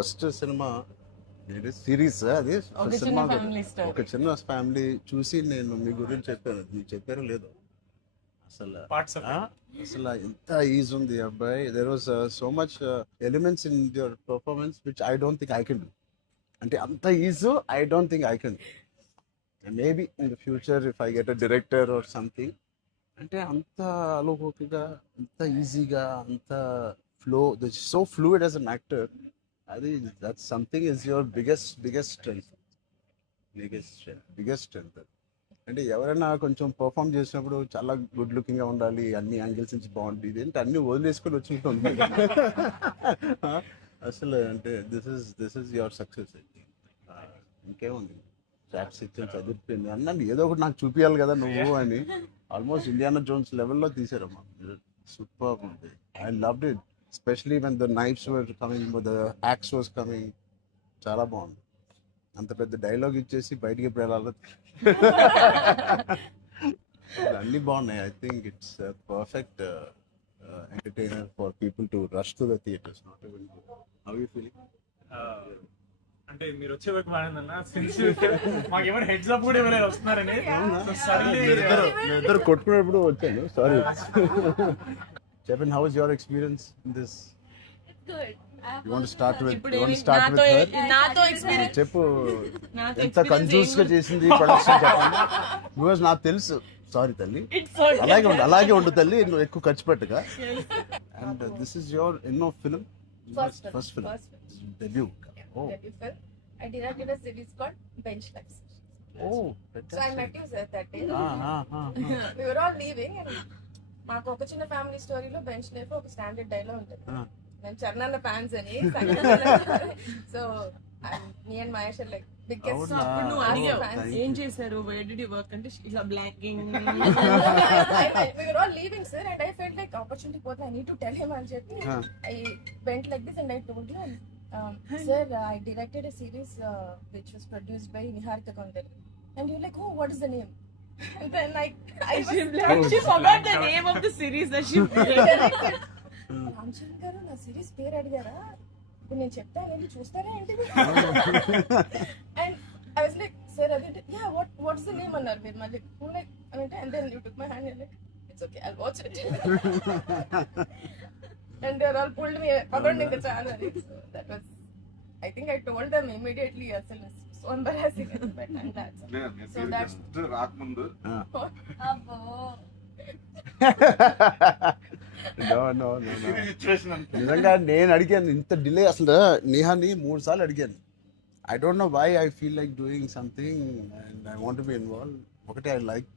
First cinema series అది cinema ఒక చిన్న ఫ్యామిలీ చూసి నేను మీ గురించి చెప్పాను, మీకు చెప్పారో లేదో అసలు అసలు ఎంత ఈజ్ ఉంది అబ్బాయి. There was so much elements in your performance which I don't think I can do. అంటే అంత ease I don't think I can. Maybe in the future if I get a director or something, అంటే అంత అలోకిగా, అంత ఈజీగా, అంత flow, so fluid as an actor. అది that something is your biggest strength. అంటే ఎవరైనా కొంచెం పర్ఫామ్ చేసినప్పుడు చాలా గుడ్ లుకింగ్ గా ఉండాలి, అన్ని యాంగిల్స్ నుంచి బాగుంటుంది, అంటే అన్ని వదిలేసుకొని వచ్చినట్టు ఉంది. అసలు అంటే దిస్ ఇస్ యువర్ సక్సెస్. ఇంకేముంది, చాప్స్ ఇచ్చాను, చదివిపోయింది అన్నాను, ఏదో ఒకటి నాకు చూపించాలి కదా నువ్వు అని. ఆల్మోస్ట్ ఇండియానా జోన్స్ లెవెల్లో తీసారమ్మా. సూపర్ ఉంది. I loved it, especially when the knives were coming, the axe was coming. చాలా బాగుంది. అంత పెద్ద డైలాగ్ ఇచ్చేసి బయటికి ఎప్పుడు వెళ్ళాలి. అన్ని బాగున్నాయి. I think it's perfect entertainer for people to rush to the theatres. Not even how you feeling? అంటే మీరు వచ్చే వరకు బాగుందన్న, సిన్స్ మాకేమైనా హెడ్స్ అప్ కూడా ఇవ్వలేదు వస్తున్నారని. ఇద్దరు కొట్టుకున్నప్పుడు వచ్చాను, సారీ. చెప్పండి, how is your experience in this? You want to start with her? నాతో ఎక్స్పీరియన్స్ చెప్పు, ఎంత కన్ఫ్యూజ్ గా చేసింది ప్రొడక్షన్ చెప్పండి. బికాజ్ నాకు తెలుసు. సారీ తల్లి, అలాగే ఉండు తల్లి, నువ్వు ఎక్కువ ఖర్చు పెట్టగా. అండ్ దిస్ ఇస్ యువర్ ఎన్నో film? First film, debut. debut film. I directed a series called Bench Life. Oh, So I met you sir that day. We were all leaving and మాకు ఒక చిన్న ఫ్యామిలీ స్టోరీలో bench life ఒక standard dialogue ఉంటుంది. నేను Charan fans అని, so me and Mahesh like biggest. అప్పుడు నువ్వు అడిగావు ఏం చేశారు, వేర్ డిడ్ యు వర్క్ అంటే ఇలా blocking. We were all leaving sir and I felt like opportunity పోతే I need to tell him అని చెప్పి I went like this and I told you, sir, I directed a series which was produced by Niharika Kondal. And you're like, oh, what is the name? And then she forgot the name of the series that she directed. Ramachandra గారు నా series పేరు అడిగారా, ఇప్పుడు నేను చెప్తాను వెళ్ళి చూస్తారా ఏంటి? And I was like, sir అది యా వాట్స్ ద నేమ్ అన్నారు మీరు మళ్ళీ లైక్ అంటే. And then you took my hand like it's okay I'll watch it. And they all pulled me around in the channel. So that was, I think I told them immediately, asal so embarrassing at that time. So that's రాకముందు No. నిజంగా నేను అడిగాను ఇంత delay. అసలు నేహాని 3 సార్లు అడిగాను. I don't know why I feel like doing something and I want be involve. ఒకటి, I like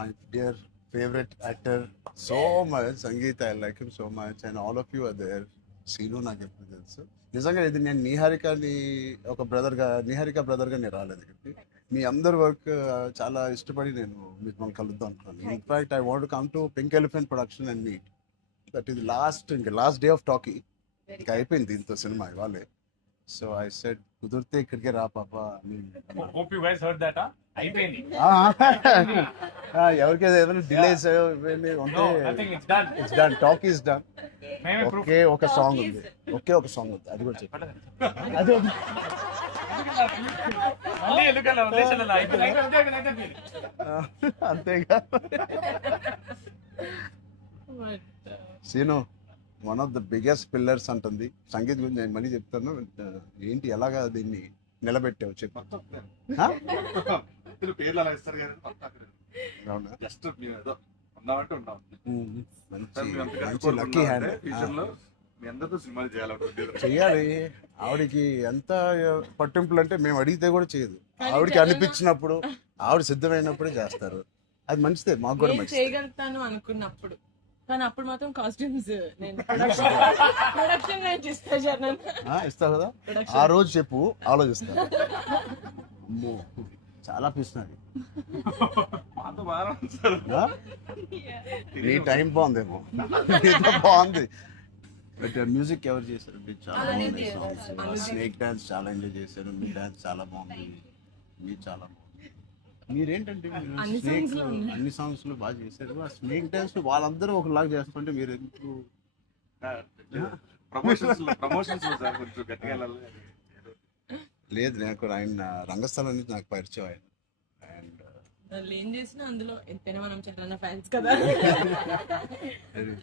my dear favorite actor so much, Sangeet, I like him so much, and all of you are there. Seenu నాకు ఎప్పుడు తెలుసు. నిజంగా ఇది నేను నిహారికని ఒక నిహారిక బ్రదర్గా నేను రాలేదు ఇక్కడికి. మీ అందరి వర్క్ చాలా ఇష్టపడి నేను మిమ్మల్ని కలుద్దాం అనుకున్నాను. In fact I want come to Pink Elephant production and meet. That is last day of talkie. ఇంకా అయిపోయింది దీంతో సినిమా ఇవాళే. సో ఐ సెడ్ కుదిరితే ఇక్కడికే రా పాప. Hope you guys heard that. అయిపోయింది. ఎవరికైనా ఏదైనా డిలేస్ ఉంటే it's done, talk is done. ఒకే ఒక సాంగ్ ఉంది, అది కూడా చెప్పండి. అది అంతేగా. సీను one of the biggest pillars అంటుంది. సంగీత్ గురించి నేను మళ్ళీ చెప్తాను. ఏంటి ఎలాగా దీన్ని నిలబెట్టావు చెప్పు. పేర్లు అలా ఇస్తారు కదా, జస్ట్ ఏదో ఉన్నామంటే ఉన్నాం. మంచి లక్కీ హ్యాండ్. మీ అందరితో సినిమాలు చెయ్యాలి. ఆవిడకి ఎంత పట్టింపులు అంటే మేము అడిగితే కూడా చేయదు. ఆవిడకి అనిపించినప్పుడు, ఆవిడ సిద్ధమైనప్పుడే చేస్తారు. అది మంచిదే, మాకు కూడా మంచిది. చేయగలుగుతాను అనుకున్నప్పుడు, కానీ అప్పుడు మాత్రం కాస్ట్యూమ్స్ నేను ప్రొడక్షన్ ఇస్తావు కదా. ఆ రోజు చెప్పు, ఆలోచిస్తా. చాలా పిస్తున్నది. నీ టైం బాగుందేమో, బాగుంది. బట్ మ్యూజిక్ ఎవరు చేశారు? చాలా బాగుంది సాంగ్స్. స్నేక్ డాన్స్ చాలా ఎంజాయ్ చేశారు. మీ డాన్స్ చాలా బాగుంది. మీరు చాలా బాగుంది. మీరేంటంటే అన్ని సాంగ్స్ లో బాగా చేశారు. ఆ స్నేక్ డాన్స్ వాళ్ళందరూ ఒకలాగా చేస్తుంటే మీరు ఎందుకు ప్రమోషన్స్ సార్ కొంచెం గట్టిగా వెళ్ళాలి. లేదు నాకు ఆయన రంగస్థలం నుంచి నాకు పరిచయం ఆయన. అండ్ వాళ్ళు ఏం చేసినా అందులో ఎంతైనా మనం చరణ్ ఫ్యాన్స్ కదా.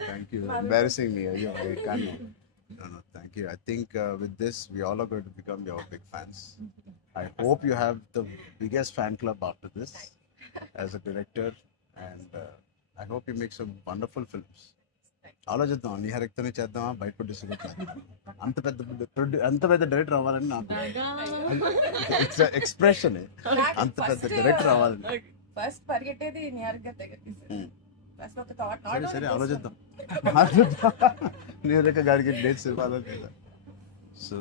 థ్యాంక్ యూ, ఎంబారసింగ్ మీ. అయ్యో కానీ no, thank you. I think with this we all are going to become your big fans. I hope you have the biggest fan club after this as a director, and I hope you make some wonderful films. ఆలోచిద్దాం, నిహారికతోనే చేద్దామా, బయట distribute చేద్దాం. అంత పెద్ద director అవ్వాలని నాకు expression. అంత పెద్ద డైరెక్టర్ అవ్వాలని ఫస్ట్ పరిగెట్టేది నిహారిక దగ్గరికి. ఫస్ట్ ఒక థాట్ సరే సరే ఆలోచిద్దాం. నిహారిక గారికి డేట్స్ ఇవ్వాలని కదా. సో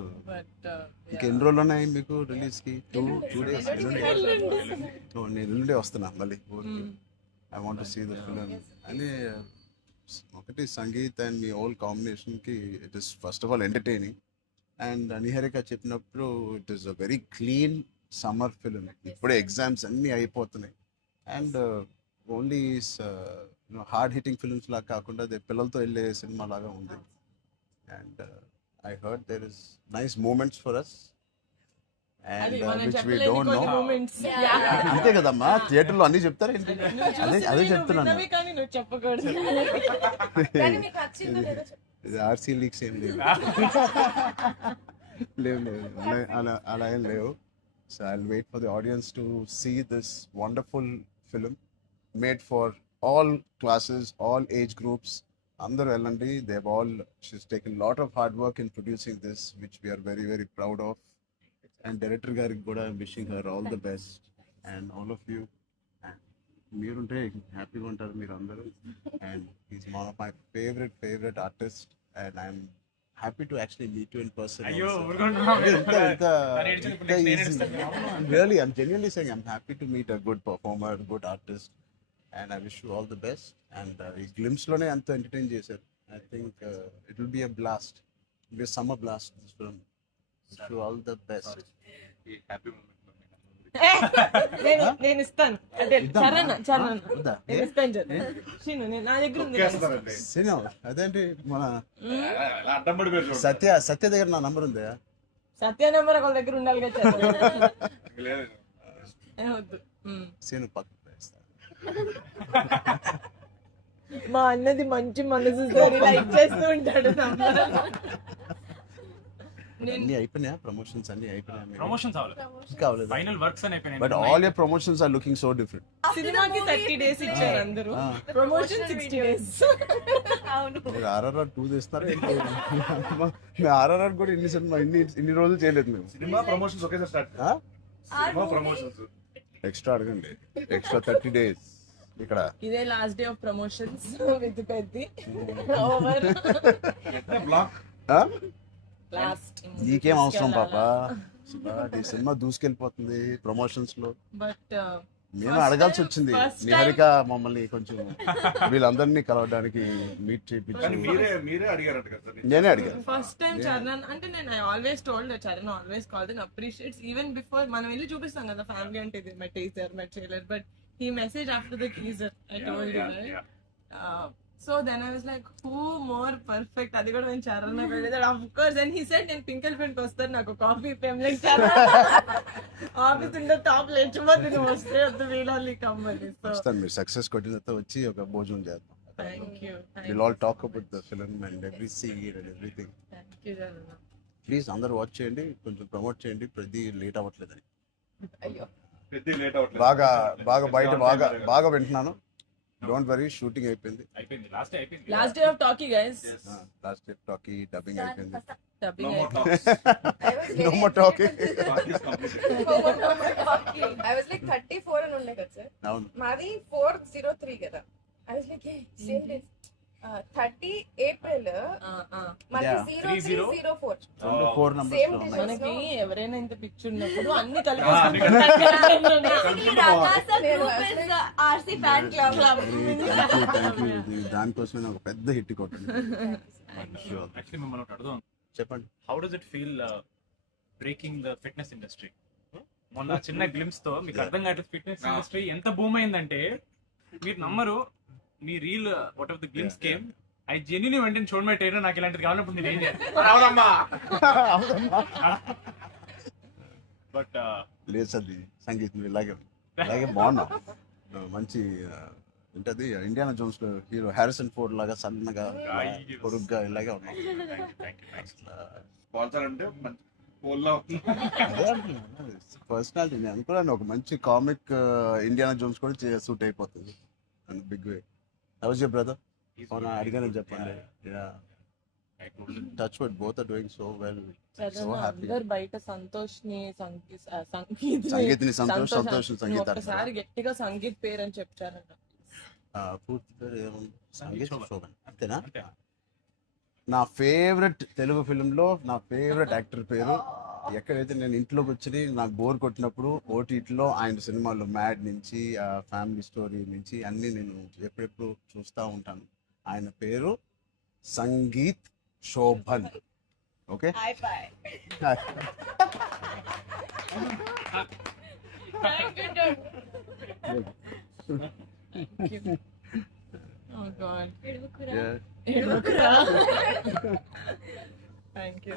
ఇంకెన్ని రోజులు ఉన్నాయి మీకు రిలీజ్ కి? 2 days. నేను ఎల్లుండే వస్తున్నా మళ్ళీ ఊరికి. I want to see the film. అని ఒకటి Sangeeth and me all combination కి it is first of all entertaining. And Niharika చెప్పినప్పుడు it is a very clean summer film. ఇప్పుడే ఎగ్జామ్స్ అన్నీ అయిపోతున్నాయి. And only hard hitting films లాగా కాకుండా అది పిల్లలతో వెళ్ళే సినిమా లాగా ఉంది. And I heard there is nice moments for us and which we don't know. అంతే కదమ్మా, థియేటర్లో అన్ని చెప్తారు ఏంటి? అదే చెప్తున్నాను. కానీ నువ్వు చెప్పకూడదు. కానీ మీకు నచ్చిందో లేదో చెప్పు. ఇది ఆర్సీ లీక్స్ ఏం లేవు. లేవు అలా ఏం లేవు. So I will wait for the audience to see this wonderful film made for all classes, all age groups. అందరూ వెళ్ళండి. she's taken a lot of hard work in producing this, which we are very very proud of. And director గారికి కూడా wishing her all the best and all of you. And మీరుంటే హ్యాపీగా ఉంటారు మీరు అందరూ. And he's one of my favorite artists, and I'm happy to actually meet you in person. అయ్యో also. Really, I'm genuinely saying I'm happy to meet a good performer, good artist. And I wish you all the best. And ఈ glimpse లోనే అంత entertain చేశారు. I think it will be a blast. It will be a summer blast, this film. Wish you all the best. ఈ happy moment నేను ఇస్తాను. అంటే చరణ్ వద్దా? నేను ఇస్తాను చరణ్. శ్రీను, నా దగ్గర ఉంది. సినిమా అదేంటి మన అడ్డం పడిపోయారు. సత్య దగ్గర నా నంబర్ ఉందా? సత్య నెంబర్ ఒకళ్ళ దగ్గర ఉండాలి కదా చరణ్. లేదు వద్దు. సీను పక్క మా అన్నది మంచి మనసు లైక్ చేస్తూ ఉంటాడు. అన్ని అయిపోయినాయా? ప్రమోషన్స్ అన్ని అయిపోయినాయా? ప్రమోషన్స్ అవ్వలేదు, కావలేదు. ఫైనల్ వర్క్స్ అని అయిపోయినాయి. But all your promotions are looking so different. సినిమాకి 30 days ఇచ్చారు అందరూ, ప్రమోషన్ 60 days. అవును, మీరు RRR 2 చేస్తారా? RRR కూడా ఇన్ని రోజులు చేయలేదు మేము. సినిమా ప్రమోషన్స్ ఒకేసారి స్టార్ట్. సినిమా ప్రమోషన్స్ ఎక్స్ట్రా అడగండి, ఎక్స్ట్రా 30 days ఇక్కడ. ఇదే last day of promotions with Peddi over block. Last. నీకేం అవసరం పాపా, ఈ సినిమా దూసుకెళ్ళిపోతుంది ప్రమోషన్స్ లో. బట్ మేము అడగాల్సి వచ్చింది. నిహారిక మమ్మల్ని కొంచెం వీళ్ళందరినీ కలవడానికి మీట్ కానీ చేయించి మీరే అడిగారంట కదా సార్. నేనే అడిగాను. ఫస్ట్ టైం చరణ్ అంటే నేను I always told Charan always called and appreciates even before మనం వెళ్ళి చూపిస్తాం కదా ఫ్యామిలీ అంటే ఇది my teaser my trailer, but he message after the teaser I told you right. So then I was like who more perfect, అది కూడా నేను Charan of course. And he said నేను పింకల్ ఫ్రెండ్కి వస్తాను, నాకు కాఫీ ఫేమ్లీ ఆఫీస్ ఉండే టాప్ లేచిపోతే నువ్వు వస్తే వద్దు వీళ్ళని కమ్మని. సో వస్తాను, మీరు సక్సెస్ కొట్టిన తర్వాత వచ్చి ఒక భోజనం చేద్దాం. Thank you. We'll all talk about the film and every scene and everything. Thank you Charan. Please అందరూ వాచ్ చేయండి, కొంచెం ప్రమోట్ చేయండి. ప్రతి లేట్ అవ్వట్లేదని అయ్యో పెద్ద లేట్ అవ్వట్లేదు. బాగా బయట బాగా వింటున్నాను. డోంట్ వరీ, షూటింగ్ అయిపోయింది. అయిపోయింది, లాస్ట్ డే అయిపోయింది. Last day of talkie guys. Last day talkie dubbing అయిపోయింది. డబ్బింగ్ No more అయిపోయింది. talks. No more talking. Talk is completed. I was like 34 అని ఉండే కదా సార్, అవును, మాది 403 కదా. I was like same day 30 April మనకి Yeah. 0304 4 numbers Same లో day. ఉన్నాయి. మనకి ఎవరైనా ఇంత పిక్చర్ ఉన్నప్పుడు అన్ని అన్ని RC fan club. Thank you. దానికోసమే నాకు పెద్ద హిట్ కొట్టండి. యాక్చువల్లీ మిమ్మల్ని ఒకటి అడుగుదాం. చెప్పండి. How does it feel breaking the fitness industry? మొన్న చిన్న గ్లిమ్స్ తో మీకు అర్థం కావట్లేదు ఫిట్నెస్ ఇండస్ట్రీ ఎంత బూమ్ అయిందంటే మీరు నమ్మరు. మీ reel what of the glimpse came I genuinely వెంటనే చూడమే ట్రైలర్ నాకు ఇలాంటిది కావాలన్నప్పుడు నేను ఏం చేయాలి బట్ లేదు సది సంగీత్ నువ్వు ఇలాగే బాగున్నావు మంచి ఏంటది ఇండియానా జోన్స్ లో హీరో హ్యారిసన్ ఫోర్డ్ లాగా సన్నగా పొరుగ్గా ఇలాగే ఉన్నావు. స్పాన్సర్ అంటే మంచి పోల్లో పర్సనాలిటీ నేను అనుకున్నాను ఒక మంచి కామిక్ ఇండియానా జోన్స్ కూడా సూట్ అయిపోతుంది big way. How's your brother? అవునా అడిగానని చెప్పండి. Touch wood both are doing so well. So happy. అందరు బయట సంతోష్ ని సంగీత్ని సంతోష్ సంగీత ఒకసారి గట్టిగా సంగీత్ పేరు అని చెప్తారంట. పూర్తి పేరు ఏముంది? సంగీత్ శోభన్ అంతేనా? నా ఫేవరెట్ తెలుగు ఫిల్మ్లో నా ఫేవరెట్ యాక్టర్ పేరు ఎక్కడైతే నేను ఇంట్లోకి వచ్చి నాకు బోర్ కొట్టినప్పుడు ఓటీటీలో ఆయన సినిమాలు మ్యాడ్ నుంచి ఫ్యామిలీ స్టోరీ నుంచి అన్నీ నేను ఎప్పుడెప్పుడు చూస్తూ ఉంటాను. ఆయన పేరు Sangeeth Shobhan. Okay Oh God. Yeah. Thank you.